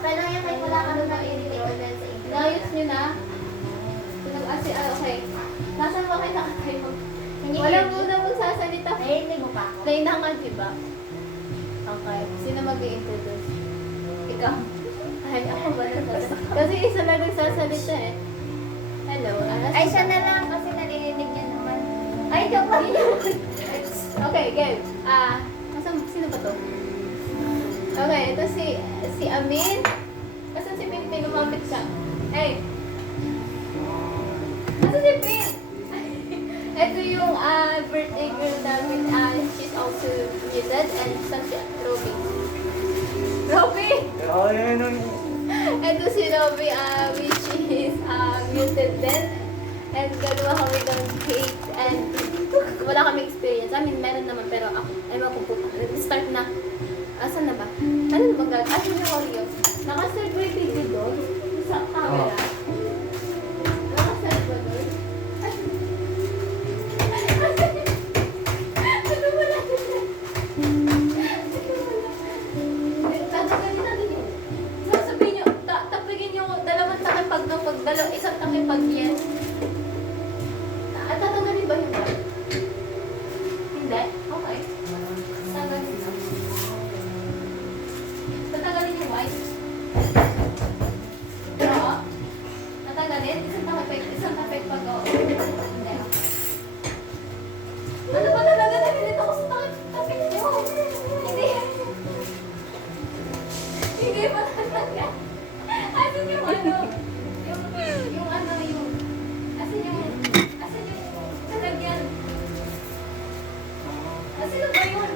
Okay lang yan, kahit wala ka nung nag-edit or dahil sa English. Inayos nyo na? Okay. Nasaan ba kayo nakatayo? Wala muna magsasalita. Nahihintay mo pa ako. Nainangan, diba? Okay. Sino mag-i-introduce? Ikaw. Ay, ako ba nagsasalita? Kasi isa lang nagsasalita eh. Hello. Ay, siya na lang kasi narinig niya naman. Ay, joke lang. Okay, game. Sino ba to? Okay, ito si Amin. Kasan si Pimpin? Lumapit siya. Hey! Kasan si Pin? Ito yung birthday girl namin. She's also muted and such a Robby. Robby! Ito si Robby, which is muted din. And gagawa kami ng cake and wala kami experience. I mean, meron naman pero ako, ewan ko po. Start na. Asan na ba? Ano na ba? Asan yung Oreo? Naka-start ba yung video doon? Sa camera? Naka-start ba doon? Ano wala doon? Tatagayin natin yun. Sasabihin nyo, tapigin nyo dalawang takip pag no, isang takip pag yes. Tatagayin ba yun ba? Hindi? Okay. Tatagayin na. Tatagayin yung white. Oo. Tatagayin? Isang takip pag o. Hindi. Ano ba talaga nalilito ko sa takip nyo? Hindi. Hindi ba talaga? Asan yung ano? Yung ano yung... Asan yung talagyan? Asan ba yun?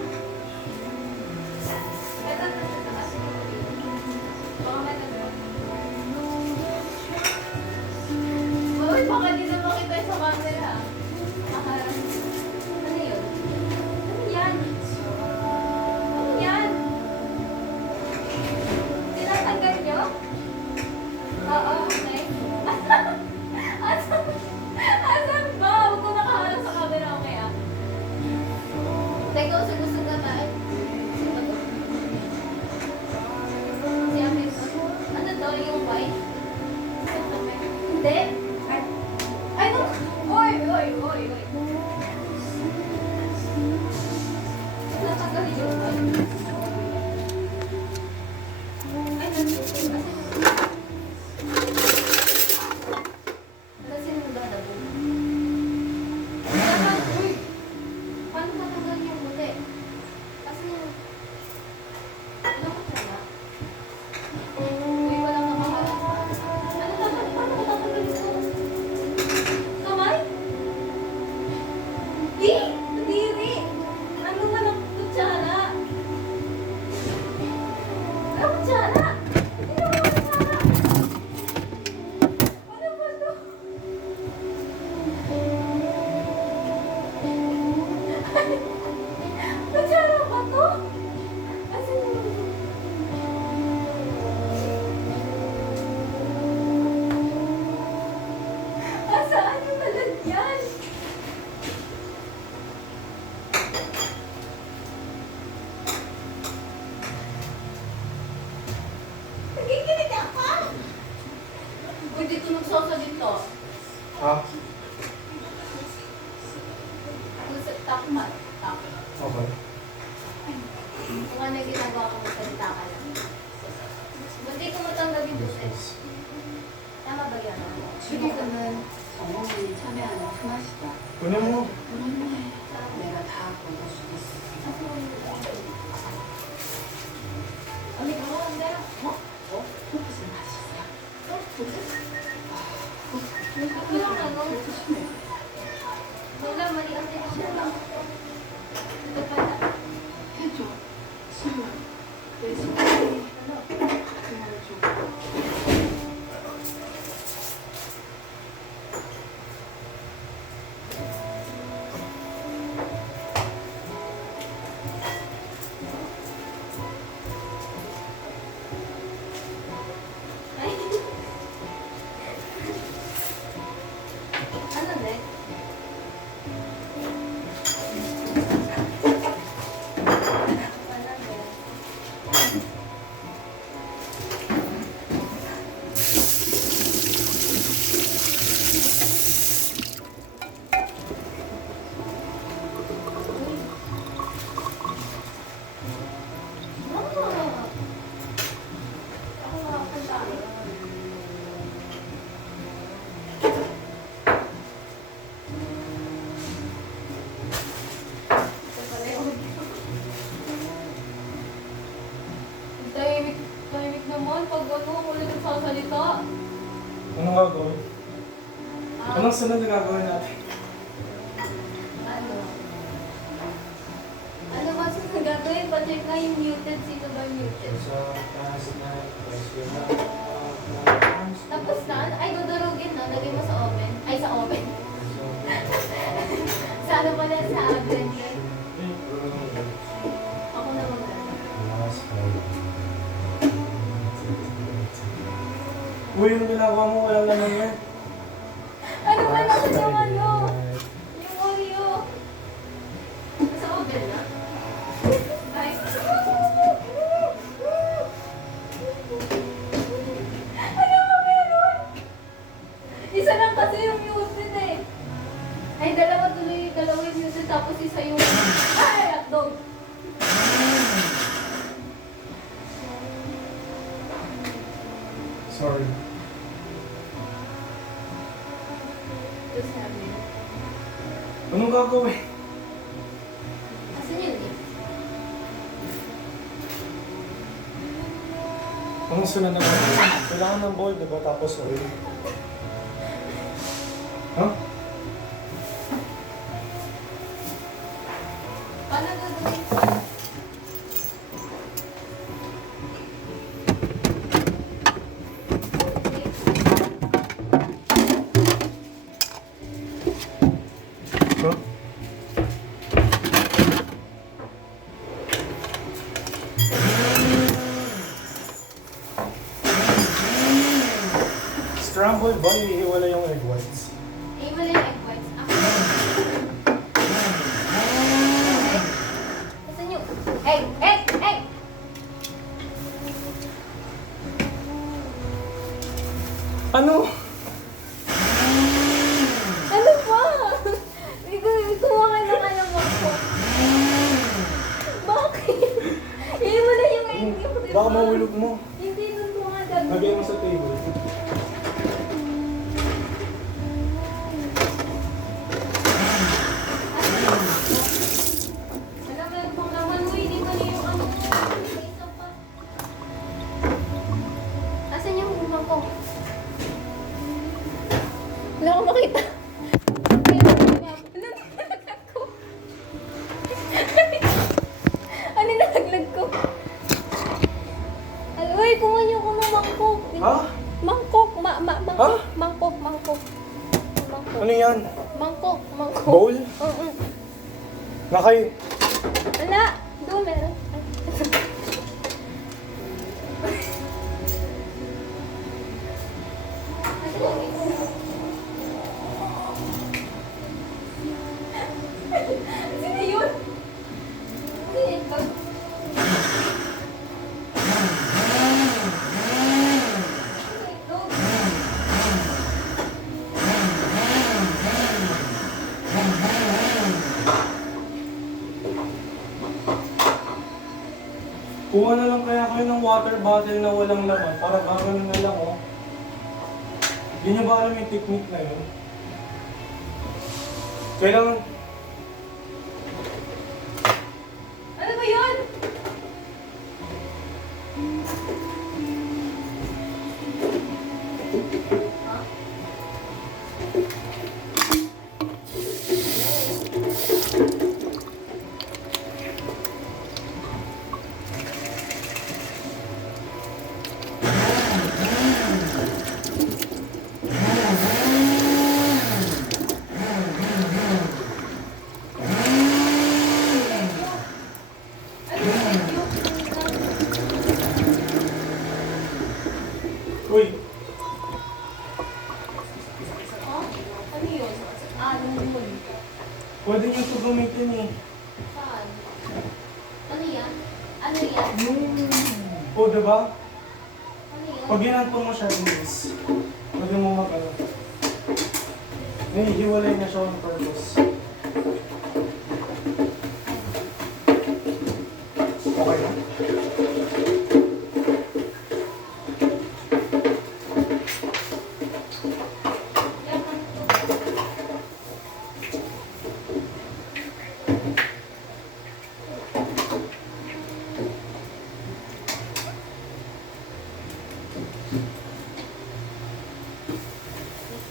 Ito. Asan yung... Baka may nagro. Uy, baka di na makita sa camera. Ano yun? Ano yan? Ano yan? Tinatanggal nyo? Oo, okay. Asan ba? Huwag ko nakaharap sa camera, okay ah. Teka, usag-usag na tayo. Sino to? Si Amin to? Ano to? Yung white? Hindi? Ay, no! Oy! Natanggalin yung white. Ay, nandito. Kasi nung dadabo. Uy! Paano tatanggalin yung buti? Kasi ano ko tala? Uy, wala makaharap. Paano ko tatanggalin ito? Kamay? Di! Nadiri! Ano nga ng kutsara? Ano kutsara? Hindi naman kutsara! Ano ba ito? Kutsara ba ito? Asan yung... Asaan yung lalagyan? Nagiginig ako! Uy, dito nagsasalit to. Ha? Takmat. Okay. Kung ano yung ginagawa ko, magsalita ka lang. Buti ko matanggal yung buses. Tama ba yan? 최근에는 어머니 참여하는 클래스다. Kunin mo. 내가 다 보여주겠어. 언니 그거 한대? 포크스 맛있어. 그냥 나는 조심해. 놀란 말이 안 되기 싫어. ito pala. 해줘. 치료. 내 손이 그걸 줘. Ano ne? Wala ne. lang pag ano, ako lang nagsasalita. Anong gagawin? Ah, Anong sunod na gagawin natin? ano? Ano ba sa gagawin? Pa-check na yung muted. Sino ba muted? Sa taas na presyo na. Tapos na? Ay, dudurugin na. Lagay mo sa oven. Ay, sa oven. Sa ano pala sa blender? Ako na magdala. Uy, yung ginagawa mo, walang laman yan. Ano ba naman yung ano? Yung Oreo. Sa oven na? Ay. Ano ba meron? Isa lang kasi yung muted eh. Ay, dalawa tuloy. Dalawa yung muted tapos isa yung... Ay, hotdog. Sorry. Tapos namin. Anong gagawin? Asan yun eh? Anong sunod na gagawin? Kailangan ng bowl, diba? Tapos oil. Huh? Paano gagawin? Huh? Scrambled ba? Iiwala yung egg whites. Eh, wala yung egg whites. Ako. Asan yung... Egg! Egg! Egg! Ano? Ano ba? Kuha ka na kayo ako. Bakit? Eh, wala yung egg yolk, diba? Baka mahulog mo. Hindi, nun ko nga gagawin. Lagay mo sa table. Alam, meron pang laman mo, hindi pa na yung ano. May isa pa. Asan yung umang ko? Wala akong makita. Ano nalaglag ko? Uy, kumanyo ko ng mangkok. Ha? Mangkok, mangkok, Ha? mangkok, mangkok. Ano yan? Mangkok, mangkok. Bowl? Oo. Nakay... Wala, doon meron. Sino yun? Sino yun? Kuha na lang kaya kayo ng water bottle na walang laman para gagawin na lang, oh. Hindi niyo ba alam yung technique na yun? Kailangan... Ano ba yun? Uy! Oh? Ano yun? Ah, lumun. Pwede niyo ito gamitin, eh. Saan? Ano yan? Ano yan? O, diba? Ano yan? Pag ginanto mo siya, guys, pwede mo mag-ano. Hiwalay na siya on purpose. Okay na?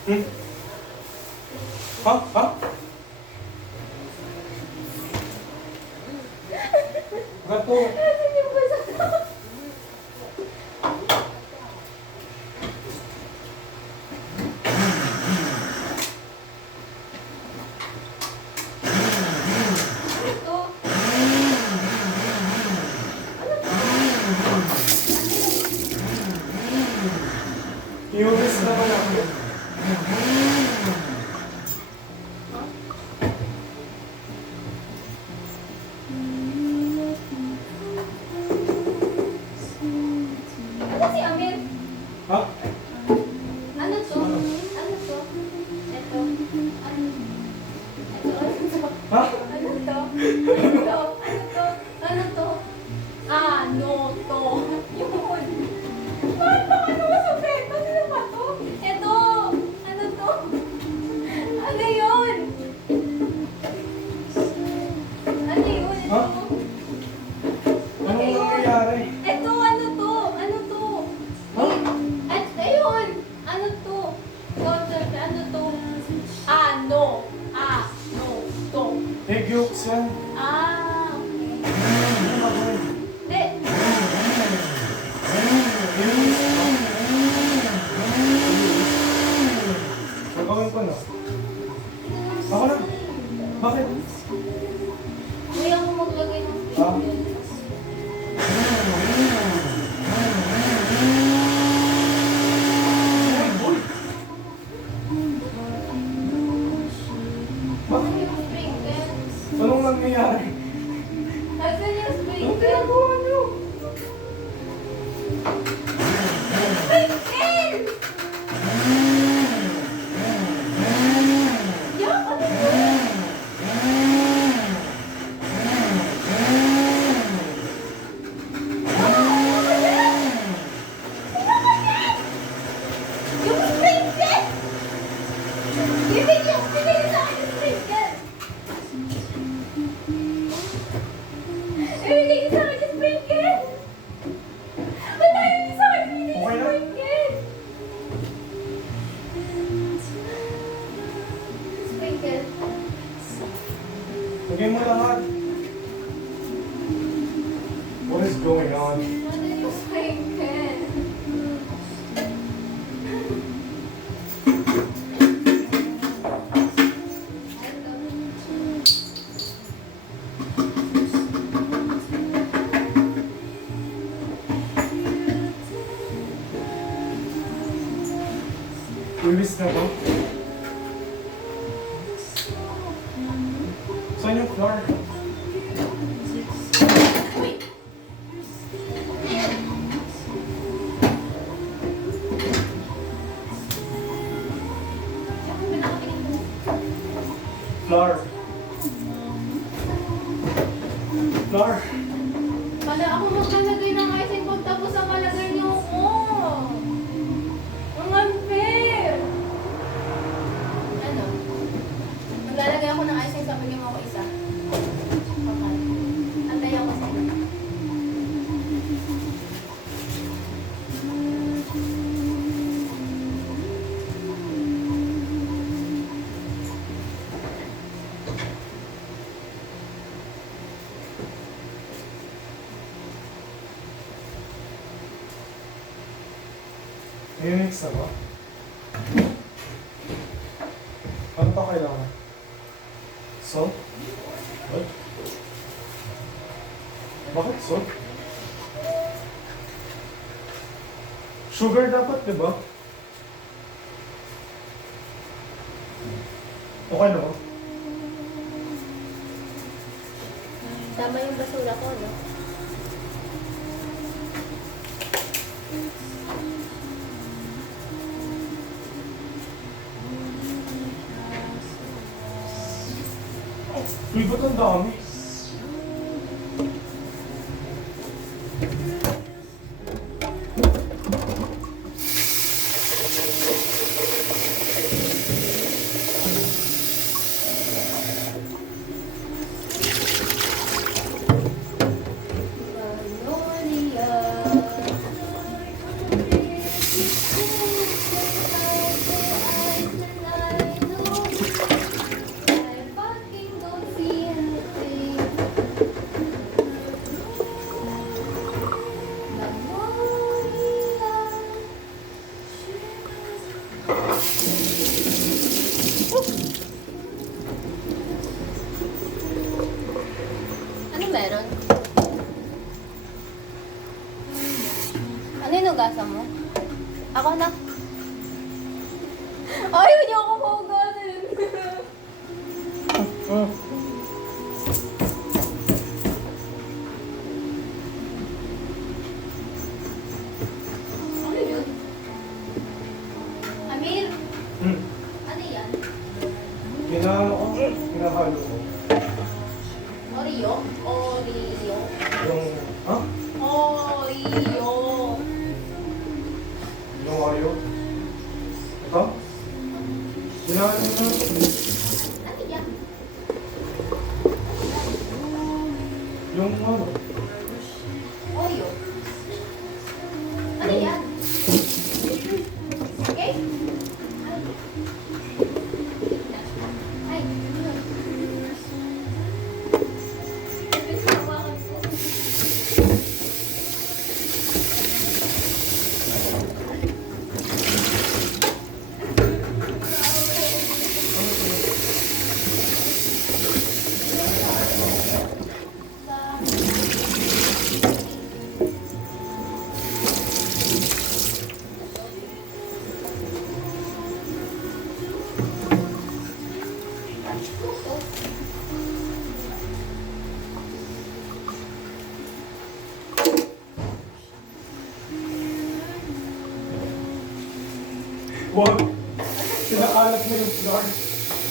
Hmm? Ha? Ha? Gato. Asan yung basa ko? Ano to? Iulis naman ako. Ano si Amir? Ha? Ano to? Ano to? Ito. Ano? Ito, ano to? Ha? Ano to? Ano to? Ano to? Ano to? Ano to? Yun. Bakit ba ano sa peto? Sino ba to? Ito. Ano to? Ano yun? Ano yun? Ha? Ito. Anong nangyayari? Ito, ano to? Ano to? Ha? At ayun! Ano to? Ano to? Ano? Ano to? Egg yolks yan. Okay. Ano ba ba? Hindi. Iulis ka. Gagawin ko na. Ako na. Bakit? Kuya ko maglagay ng Ah. Asan yung sprinkle? Anong nangyayari? Asan yung Anong sprinkle? ginagawa niyo? Sprinkle! Yak, ano to? Yung sprinkle! Bibigyan sa akin yung sprinkle! Ibigay sa akin yung sprinkle! Ba't ayaw niyo sa akin ibigay yung Okay na? sprinkle? Sprinkle? Lagay mo lahat. What is going on? Ano yung sprinkle? Iulis na ba? Saan yung floor? Uy! Ako pinakapinig mo. Floor. Floor. Kala ako maglalagay ng icing pag tapos ang kalagay niyo ko. Ang unfair! Ano? Maglalagay ako ng icing sa bigyan mo ako isa. Okay. Antay ako sa'yo. I-mix na ba? Ano pa kailangan? Salt? What? Bakit salt? Sugar dapat, di ba? Okay na ba? Tama yung basura ko, no? Uy, ba't ang dami? Magnolia. Ano yung hugasan mo? Ako na. Ayaw niyo ako hugasin. Hmm. Ano yun? Amir, Hmm. ano yan? Kinahalo ko. Oreo? Oreo? Yung, ha? Oreo. Yung Oreo? Ito? Kinahalo ko. Ano yan? Yung ano? Oreo. Ano yan? Okay? Ay. Hawakan ko. Wag! Sinakalat mo yung floor.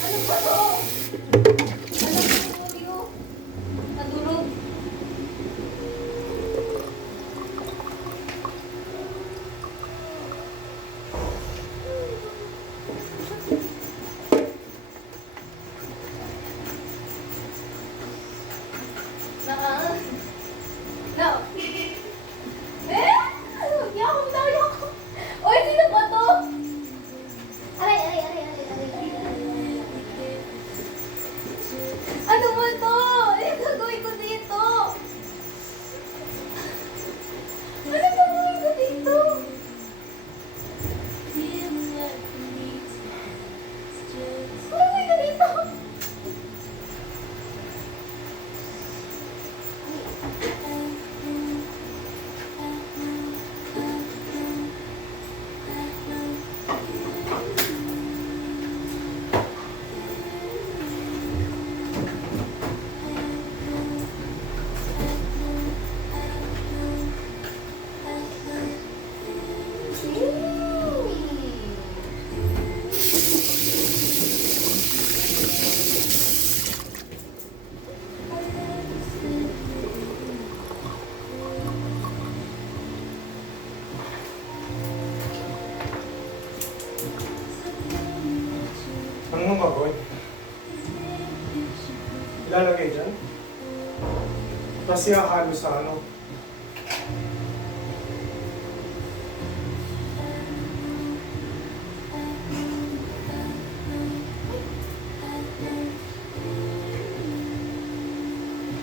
Ano ba to? Ano ba yung Oreo? Nadurog. Naka... No. Eh! Yakap daw, yakap. Oy, sino ba to? Aray, aray, aray, aray, aray, aray, aray. Ano ba to? Ano gagawin ko dito? Ano gagawin ko dito? Ano gagawin ko dito? Ano nung gagawin? Ilalagay dyan? Tapos ihahalo sa ano?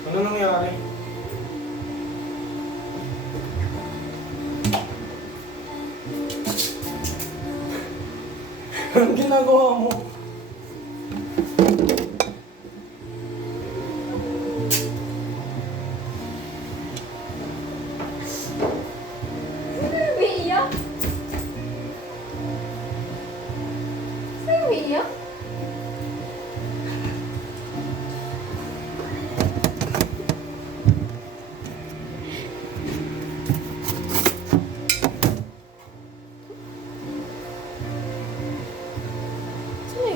Ano nangyari? Anong ginagawa mo? Umiiyak? Sino umiiyak? Sino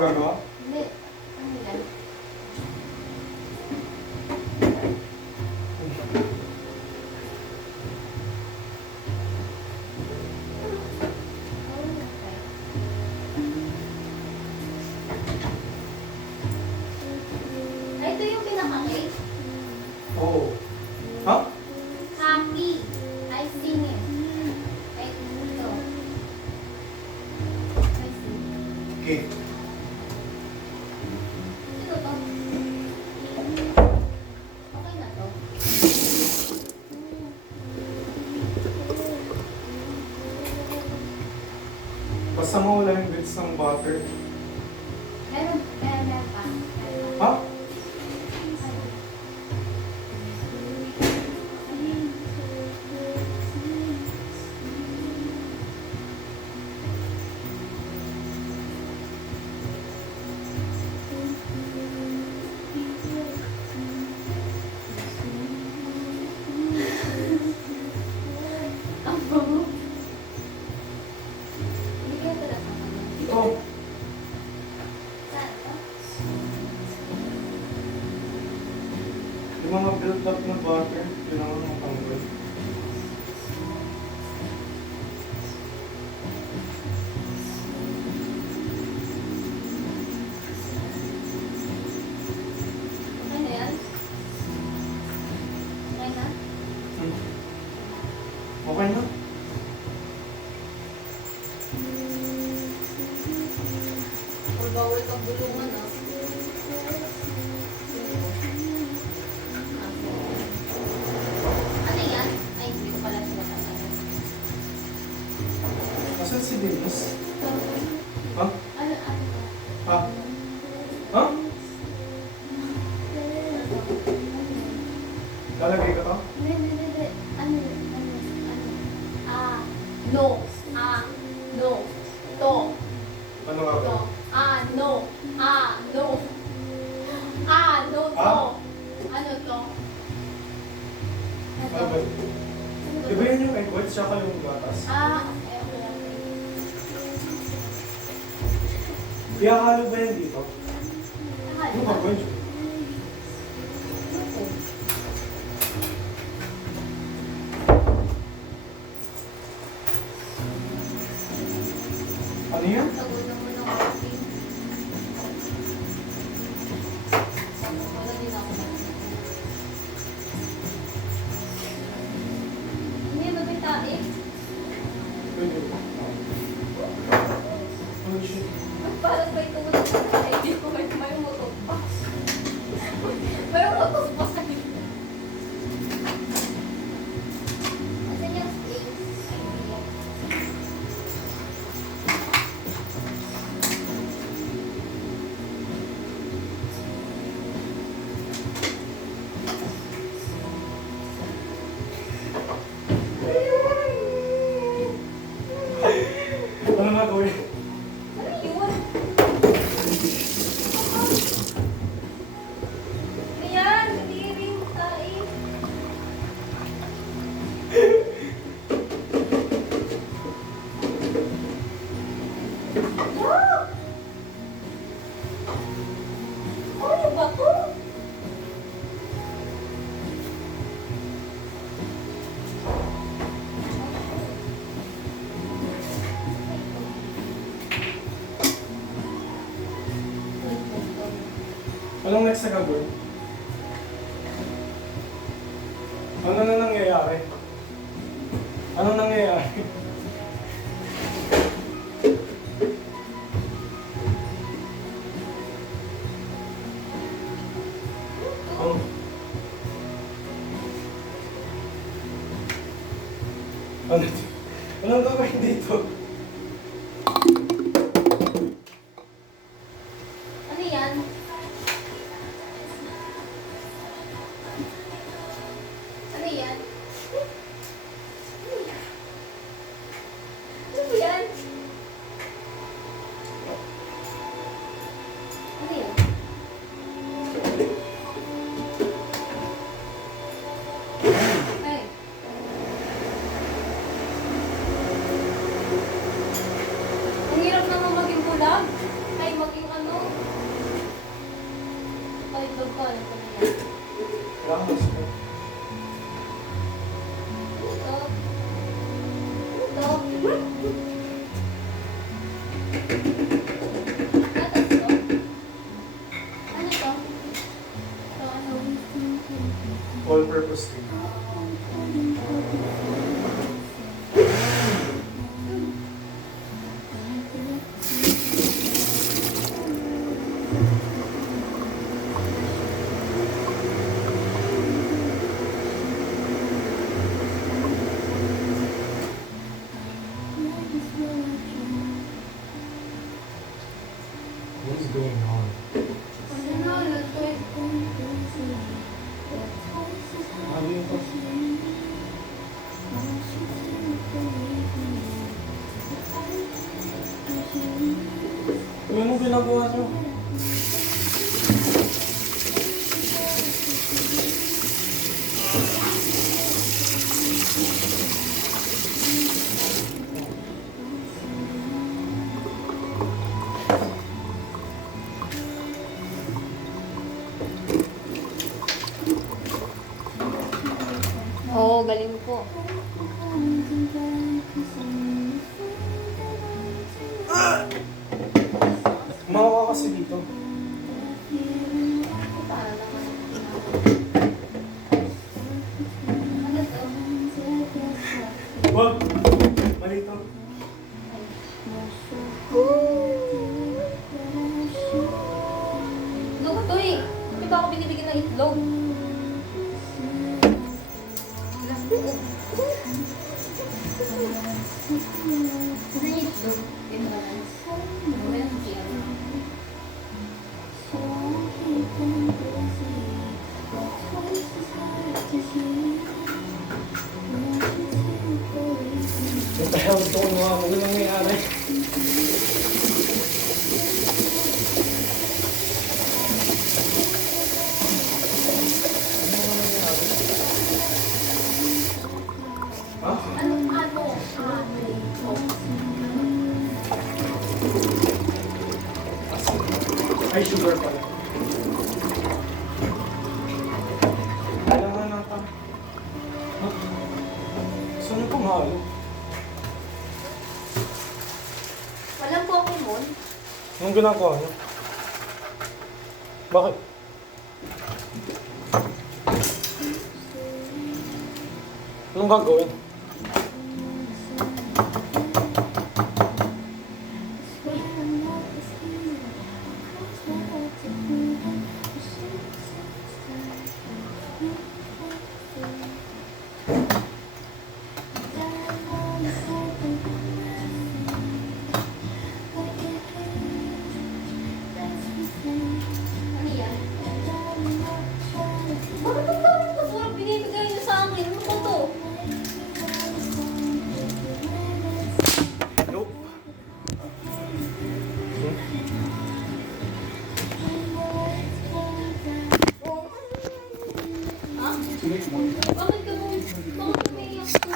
gagawa? Hindi. Ano yan? Ay, ito yung pinaka-cake. Oo. Ha? Happy. I sing it. Ay, ito. I sing. Okay. Sino to? Okay na to. Basta mawala yung bits ng butter. Meron pa. Ha? Ang bango. Hindi kaya pala sa kanya. Ito. Saan to? Yung mga built up na butter, kailangan mong tanggal. Okay na yan? Okay na? Hmm. Okay na? Or bawal kang bulungan, ah. Ano yan? Ay, hindi ko pala siya matanggal. Asan si Dennis? Ha? Ano to? Ha? Ha? Lalagay ka to? Hindi. Ano? Ah, No. Ah. No. To. Ano nga ba? To. Ah. No. Ah. No. Ah. No. To. Ah? Ano to? Ano ba? Iba yun yung egg white, tsaka yung gatas. Ah. Okay. Ihahalo ba yan dito? Ano ba ba yun? Ano yan? Tagunan mo ng coffee. Wala din ako. Hindi ba may tae? Pwede ba? Oh shit. Parang may tumutok sa hindi ko may umutok pa. May umutok pa sa gitna. Asan yung space? Ay, hindi yan. Ano nga gawin? Ano yun? Ayan, hindi rin tae. Yuck! Ano ba to? Anong next na gagawin? Ano na nangyayari? Ano nangyayari? Ano? Ano? Anong gagawin dito? Ano yan? Ano yan? Ano ba yan? Ano yan? Ay. Kailangan gusto. Ano to? Gatas to? Ano to? To ano? All-purpose thing. What is going on? Ano yun to? Anong ginagawa niyo? Oo, galing po. Kumawa ka kasi dito. Ano to? Wag! Mali to. Itlog to eh. Hindi ba ako binibigyan ng itlog? Saan yung itlog? Yung balan. Meron siya. What the hell is going on? Ano nangyayari? Ha? Ay, sugar pala. Kailangan natin. Ha? Saan yung pumalo? Walang Pokemon. Anong ginagawa niyo? Bakit? Anong gagawin? Ano yan? Bakit ang daming pasword binibigay niyo sa akin? Ano ba to? Nope. Ha? Bakit ka mo? Bakit umiiyak ka?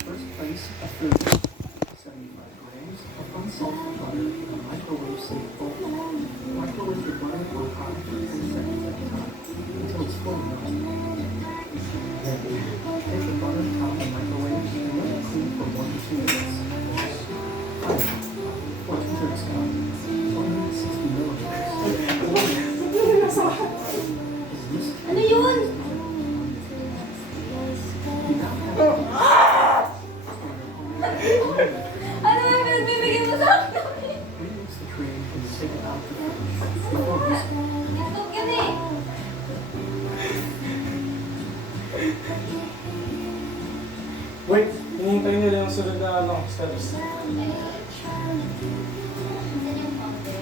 First place, a food. 75 grams of unsalted butter in a microwave safe bowl. Microwave the butter for 5 to 10 seconds at a time until it's fully melted. Then, take the butter out of the microwave and let it cool for 1 to 2 minutes. Finally, for 2/3 cup, 160 milligrams. Is this Ano yun? Ano yung pinibigay mo sa akin? Remix the cream and take it out to fridge. Before whisk- Itlog yun eh. Wait, hinihintay nila yung sunod na steps. Saan yung counter?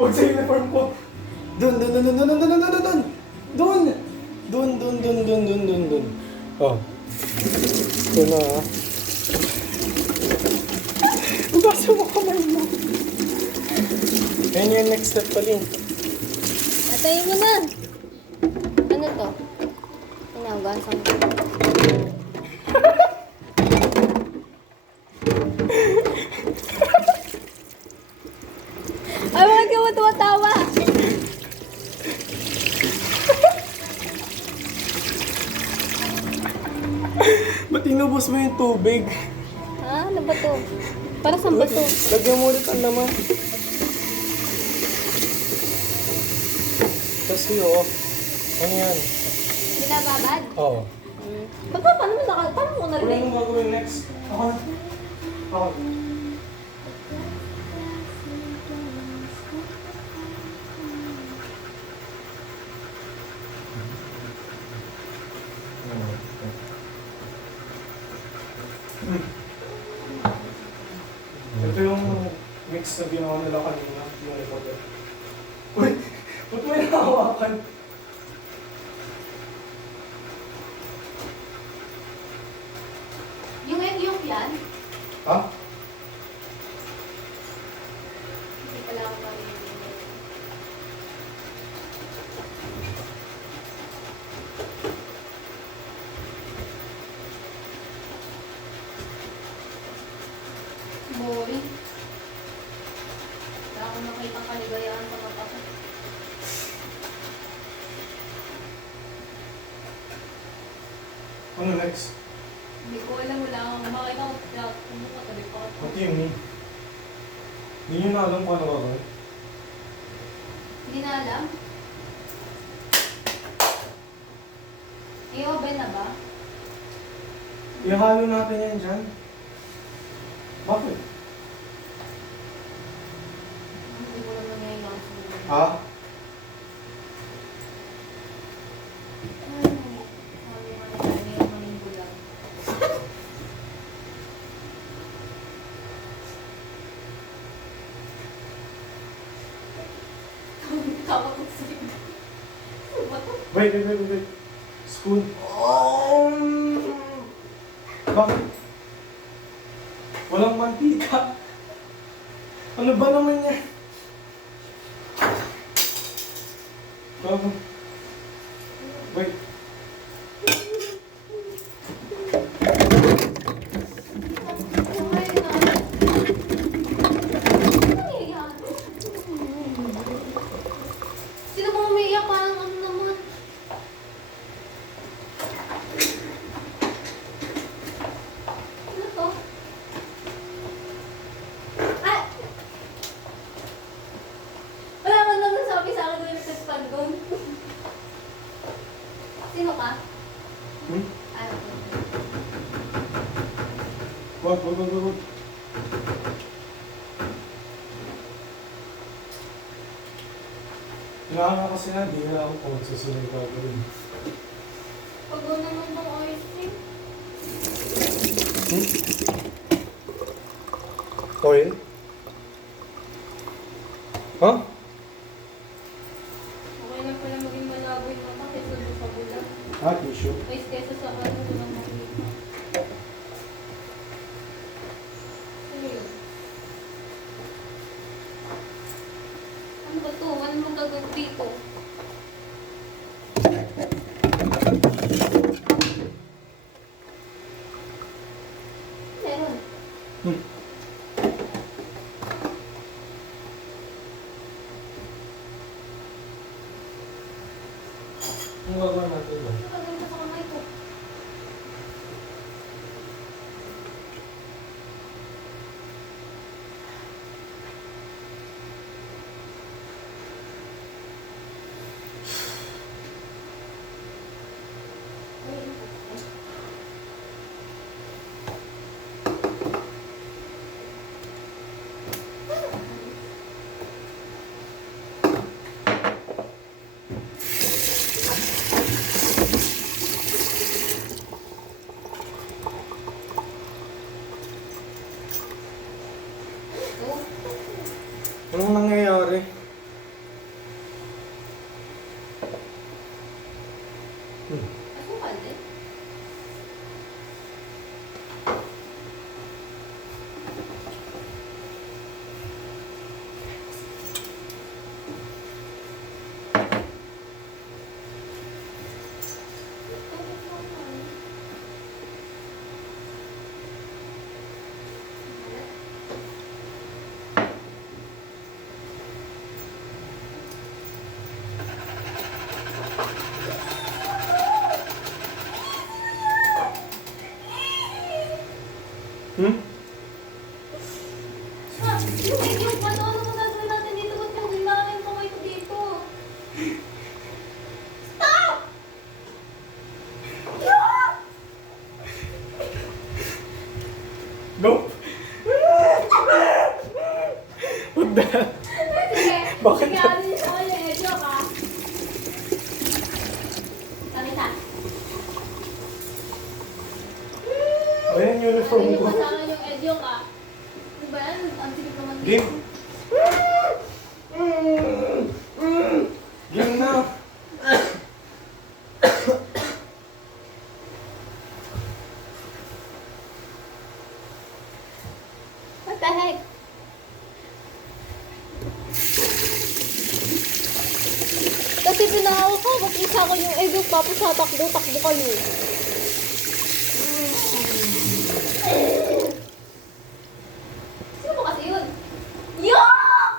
Huwag sa uniform ko! Dun! Oh. Ito na ah. Hugasan mo kamay mo. Yan yung next step pala eh. Atayin mo na. Ano to? Inahugasan ko. Ay, bakit ka mo tumatawa? Ba't inubos mo yung tubig? Ha? Ano ba to? Para saan ba to? Lagyan mo ulit ang laman. Kasi oh. Ano yan? Binababad? Oo. Ba't ba? Paano mo paano mo Ano narinig? yung gagawin next? Ako na. Ako. Ito yung mix na ginawa nila kanina, yung ito. Uy! Ba't mo hinahawakan? Yung Etiop yan, Ha? hindi pala ako maririnig. Boring. Wala akong makitang kaligayahan sa mata ko. Ano next? Hindi ko alam, wala akong makita ko. Kung katabi pa ako. What do you mean? Hindi nyo na alam kung ano gagawin. Hindi na alam. I-open na ba? Ihalo natin yan dyan. Bakit? Hindi ko naman ngayon lang sumunod. Ha? Sabi nga nila, hindi naman yung bulag. Tawa ko sa'yo. Ano ba to? Wait. Spoon. Bakit? Walang mantika. Ano ba naman yan? Bakit? Wait. Sino ba umiiyak? Parang ano naman? Ano to? Ah! Wala ka naman sabi sa akin na nagtagpan doon. Sino ka? Hmm? Ano to? Wag. Kailangan kasi na, di na ako kung magsusunod yung gagawin. Pag naman bang ice cream? Oil? Ha? Okay na pala maging malabo yung mata kaysa doon sa bulag. Tissue. Kaysa sa ano, walang makita. Ano yun? Ano ba to? Ano mo gagawin dito? Meron. Ang gagawin natin ba? Ano gagawin ko sa kamay ko? Anong nangyayari? Asukal din. Ha? Yung egg yolk, ano mo gagawin natin dito? Ba't yung kailangan yung kamay ko dito? Stop! Yeah! Go! What the? Sige, Bakit? sige, ano yung sa kanya, egg yolk ah. Kami ta. Ayan yung uniform Ano ko. yung kasama yung egg yolk ah. Ano ba yan? Ang sige naman. Game! Game na! What the heck? Kasi pinakakawag isa ko yung egg yolk tapos tatakbo-takbo kayo. Sino ba kasi yun? Yuck!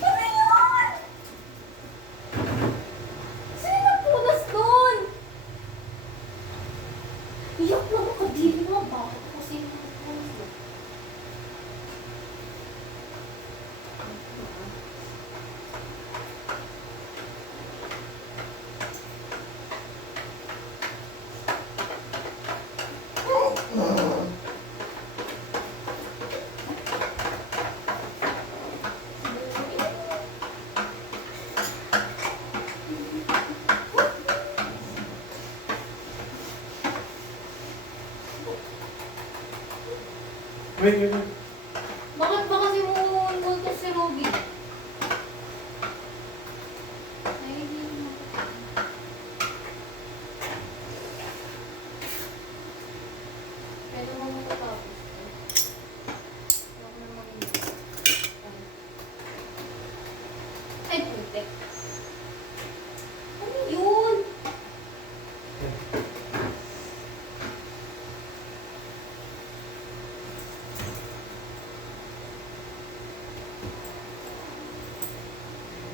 Ano yun? Sino nagpunas doon? Yuck naman kadiri nga. Bakit ako sino nagpunas doon? Wait. Bakit ba kasi multo si Robby? Ay, hindi mo. Pwede mo matatapos. Huwag na mag- Ay, putek. Ano yun?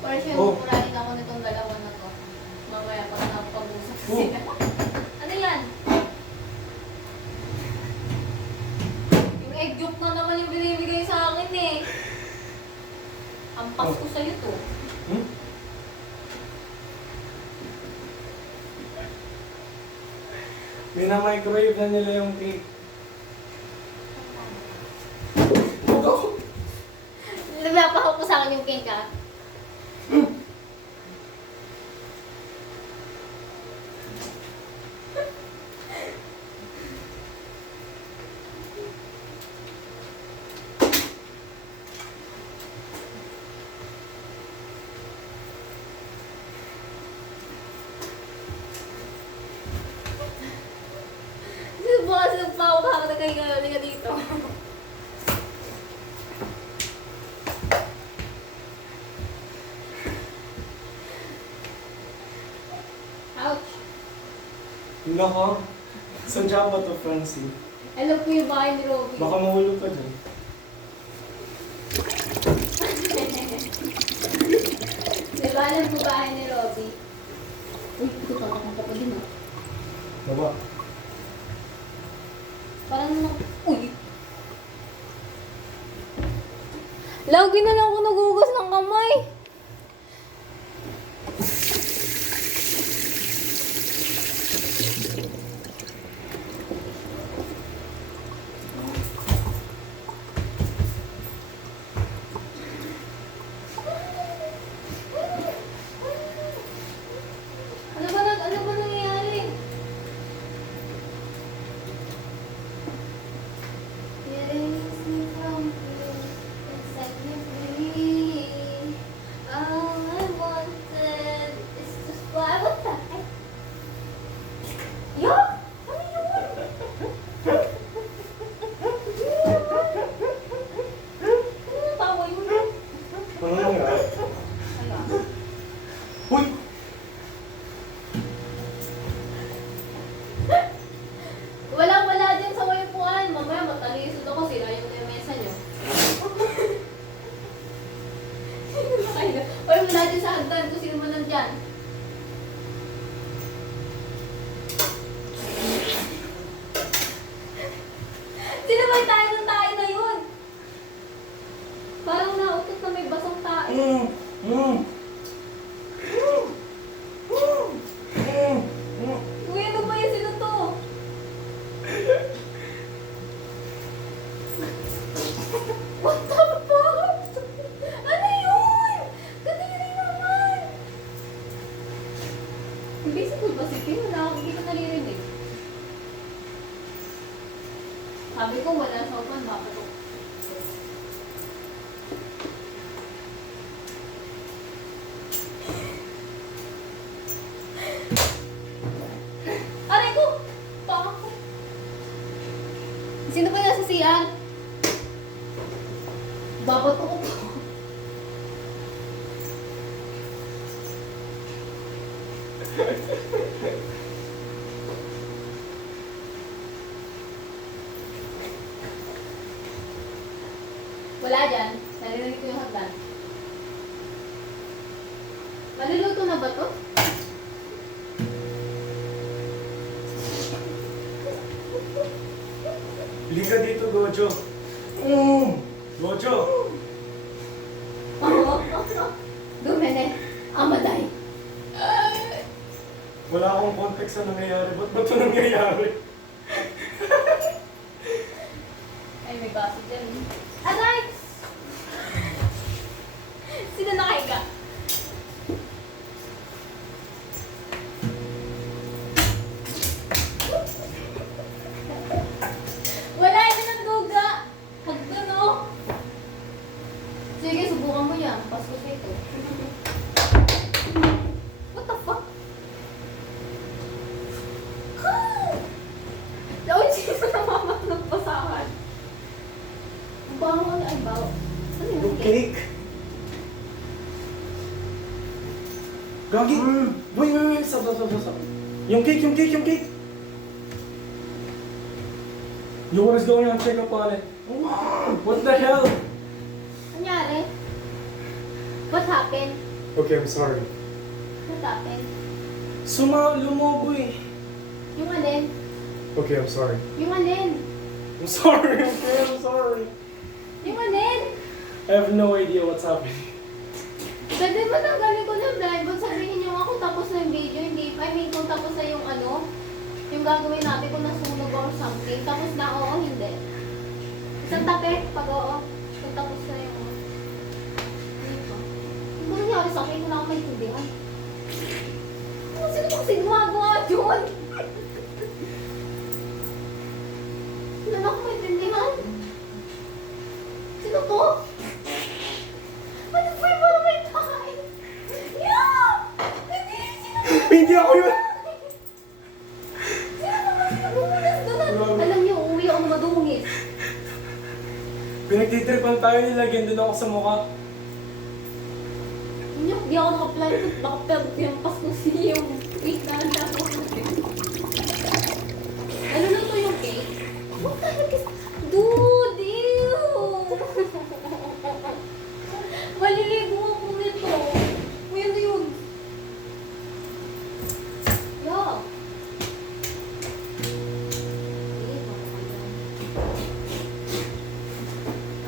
Or siya, Oh. mumurahin ako nitong dalawa na to. Mamaya pag napag-usap Oh. sila. Ano yan? Yung egg yolk na naman yung binibigay sa akin eh. Ang pasko sa'yo to. Hmm? Mina-microwave na nila yung cake. Napahawak mo sa akin yung cake ah. Bukas pa ako bakit nagkagaling ka dito. Ouch! Hila ka? Sadya ba to, Francie? Alam ko yung bahay ni Robby. Baka mahulog ka dyan. Diba alam ko bahay ni Robby? Uy, ito ka pa din ah. Baba. Parang uy! Lagi na lang ako nagugas ng kamay. Ano ba nangyayari? Release me from you and set me free. Mm. Mm. Uy, ano ba yan? Sino to? What the fuck? Ano yun? Kadiri naman! Invisible ba si Kim? Wala akong hindi ko naririnig. Sabi ko wala sa upan, bakit ko? Aray ko! Pako! Sino ba nasa CR? Babato ko po. Wala dyan. Narinig ko yung hagdan. Maluluto na ba to? Liga dito, Gojo. Gojo! Dumene. Amaday. Wala akong context sa nangyayari. Ba't ba ito nangyayari? Ay, may baso dyan. Aray! Sino nakahiga? Wala yun ang duga! Hagdan o! Sige, subukan mo yan. Pasko sa ito. What the fuck? Daon sino namamatnog pa sa akin? Ang baho na ay baho. Ano yun? Yung cake. Gagi. Wait. Stop. Yung cake. You was going on check up on it. What the hell? Nangyari? What happened? Okay, I'm sorry. What happened? Lumobo eh. Yung alin? Okay, I'm sorry. Yung alin? I'm sorry, okay, I'm sorry. Yung alin? I have no idea what's happening. Pwede ba tanggalin ko na blind? Ba't sabihin nyo ako tapos na yung video? Hindi, I mean kung tapos na yung ano, yung gagawin natin kung nasunog or something. Tapos na, oo, hindi. Isang tape, pag oo. Kung tapos na yung dito. Ano ba nangyari sa akin? Wala akong maintindihan. Sino bang sinumagawa yun? Wala akong maintindihan. Sino to? Ano ba yung parang may tayo? Yeah! Hindi ako yun! Sino naman sinabungas doon? Alam niyo, uuwi ako madungis. Pinagtitripan tayo, nilagyan din ako sa mukha. Hindi ako naka-plan. Naka-pelt yung Pasko siya yung week na ako. Ano na to yung cake? What the heck is... Dude! Ew! Maliligo ako nito. Uy, ano yun? Yeah.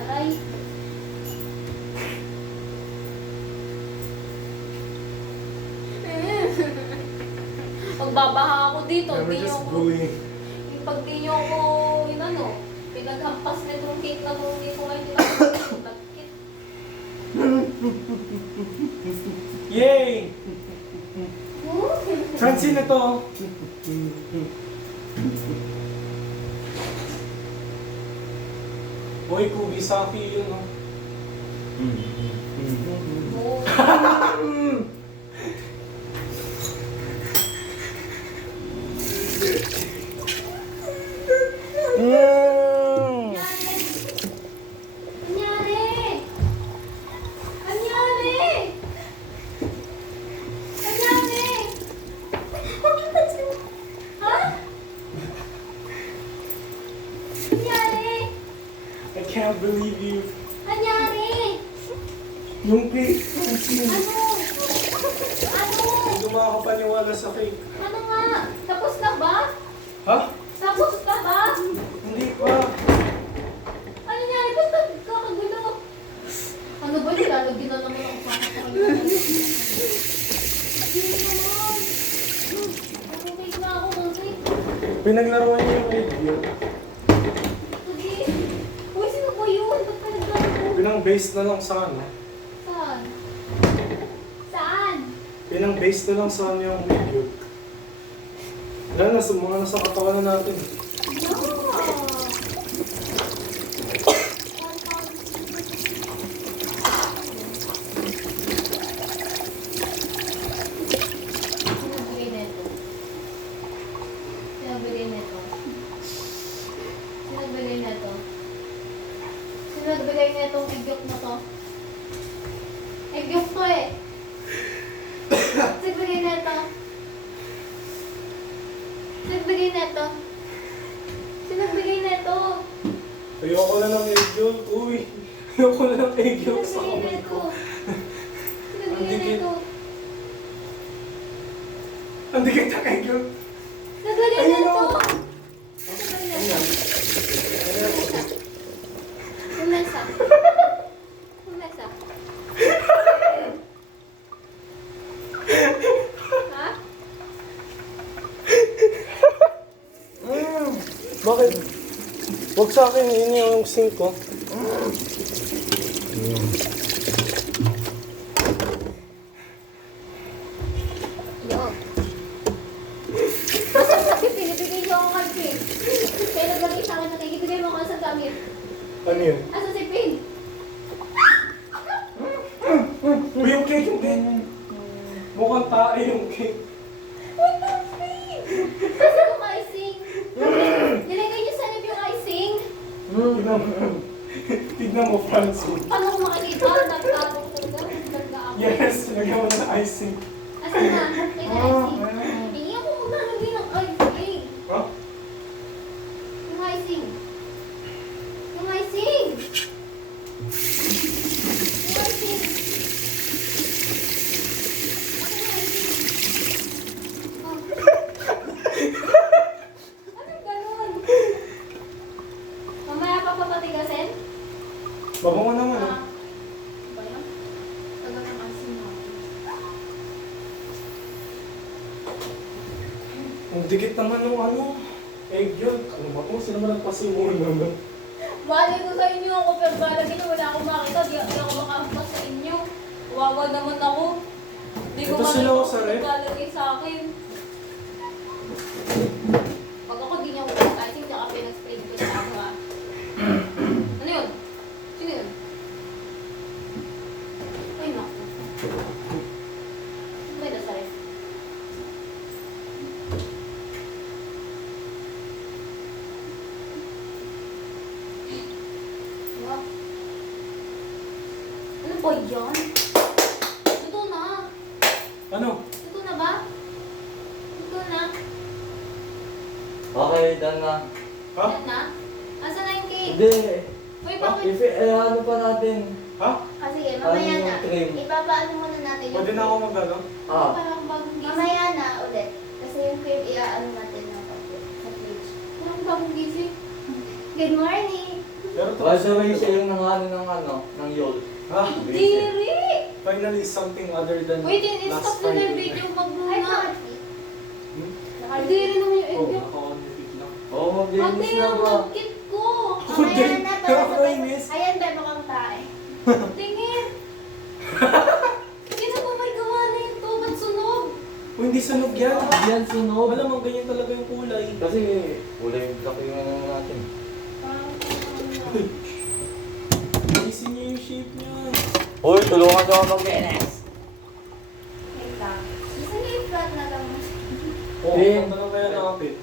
Aray. Pagbabaha ako dito, We're hindi nyo just ako... bullying. Yung pag di nyo ako, yun ano, pinaghampas na itong cake na kung hindi ko ngayon nila nagkit. Yay! Francine na to. Boy, Kubisaki yun, no? Oh. Anyari? Anyari? Anyari? Ha? Anyari? I can't believe you. Anyari? Yung cake, Francine. Ano? Ano? Hindi makakapaniwala sa cake. Ano nga? Tapos na ba? Ha? Tapos na ba? Hindi pa. Ano nangyari? Ba't kakagulo? Ano ba? Nilalagyan na naman ako Pinaglaruan niyo yung egg yun. Hindi. Uy, sino po yun? Ba't ka naglalaro? Pinang-base na lang sa ano. Saan? Saan? Pinang-base na lang sa ano yung egg yun. Wala na, mga nasa katawan na natin. No! Sinagbigay nito. Sinagbigay nito. Sinagbigay nito. Sinagbigay nitong igyok na to. Igyok to eh. Sinagbigay nito. Sinagbigay nito. Sinagbigay nito. Ayoko na ng egg yun. Uy, ayoko na ng egg yun sa Sinagbigay kamay nito. ko. Sinagbigay Ang dikit. nito. Ang dikit ng egg yun. Naglagay Ayun, nito. oh. Naglagay Ayan. nito. Umesa. Umesa. Ha? Bakit? Huwag sa akin, yun yung sink ko. Yo. Basta sakit, pinibigay niyo ako kay Pin. Kaya naglagay sa akin na ibigay mo ako sa gamit. Ano yun? Asa si Pin? Uy, yung cake, yung cake. Mukhang tae yung cake. What the Pin? Kasi yung icing. Nilagay niyo sa lip yung icing. Tignan mo. Tignan mo, Francine. Paano ko makikita? Nagtatong ko ba? Nagtanda ako. Yes, lagyan mo ng icing. Asa na? Tingnan icing. Hindi ako maglalagay ng icing. Ha? Yung icing. Yung icing. Yung icing. Anong ganun? Mamaya pa papatigasin? Bago mo naman, Ah. ah. Ba yan? Tagal ng icing natin. Ang dikit naman ng ano. Egg yun. Ano ba ito? Sino ba nagpasimulan naman? Bali ko sa inyo ako, pero balagi na wala akong makita. Di ako makapas sa inyo. Wawa naman ako. Di ko Ito sila, oh, sa ref. naglalagay sa akin. Pag ako di niya ako icing, tsaka pinag-spray ko sa ako ah. Ano yun? Sino yun? Ay, naku. May nasa ref. Diba? Ano ba yan? Ito na. Ano? Ito na ba? Ito na. Okay, done na. Ha? Yan na? Asa na yung cake? Hindi. Uy, bakit? Ano pa natin? Ha? Ah, sige, mamaya Ano yung na. cream? Ipapaano muna natin yung Pwede na ako mag-ano? Ah, Parang bagong gising. Mamaya na ulit. Kasi yung cream, iaano natin ng pagod sa fridge. Parang bagong gising. Good morning! Pero to. by the way, siya yung nangano ng yol. Ha? Diri! Finally, something other than Wait, in-stop last na yung Friday. video pag Ay, muna. bakit? Hmm? Diri naman yung Oh, egg. naka-on repeat lang. Oo, maglinis Ate, na ang ba? magkit ko. Mamaya na, para sa Nakakainis. Ayan, be, mukhang tae. Tingin. Sino ba may gawa na ito? Ba't sunog? Oh, hindi sunog yan. Yan sunog. Alam mo, ganyan talaga yung kulay. Kasi kulay black yung ano natin. Isin niyo yung shape niya. Uy, tulungan niyo ako mag-linis. Wait lang. Gusto niyo i-flat na lang mo? Oo, Eh. punta na kaya natin.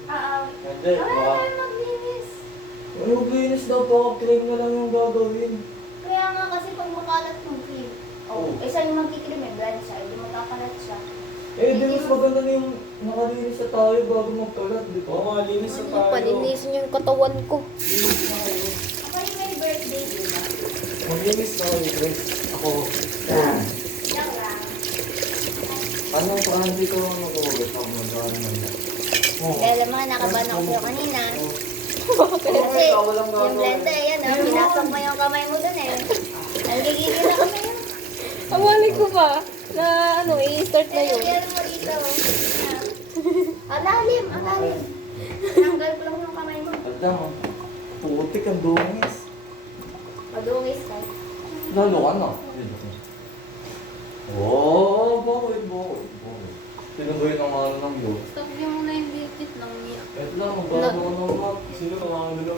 Hindi, Mamaya baka. tayo maglinis. Maglinis daw po, cream na lang yung gagawin. Kaya nga kasi pag makalat ng cream. Oo. Oh, isa yung magkikrim eh, blind siya. Hindi magkakalat siya. Eh, di mas maganda na yung nakalinis na tayo bago magkalat, di Oo, ba? malinis na tayo. Palinisin yung katawan ko. Linis na kayo. Ako yung may birthday, di ba? Maglinis na kayo, guys. Ako. Yan lang. Ano, paano dito ako mag-ugot ako mag-ano na? Oo. Kaya alam mo, nakaban ako sa'yo kanina. Kasi, Kasi walang yung gagawin. blender, yan oh, pinasok mo yung kamay mo dun eh. Nagigigil na kami yun. Awali ko ba? Na ano, i-start na yun. Nilagyan mo dito. Ang lalim, ang lalim. Tinanggal ko lang yung kamay mo. Alam mo, putik ang dungis. Madungis ka. Lalo ka na. Oo, bakit? Sino ba yun ang ano ng yun? Stop yung muna yung bigit ng niya. Ito lang, magbago ka ng mat. Sino ang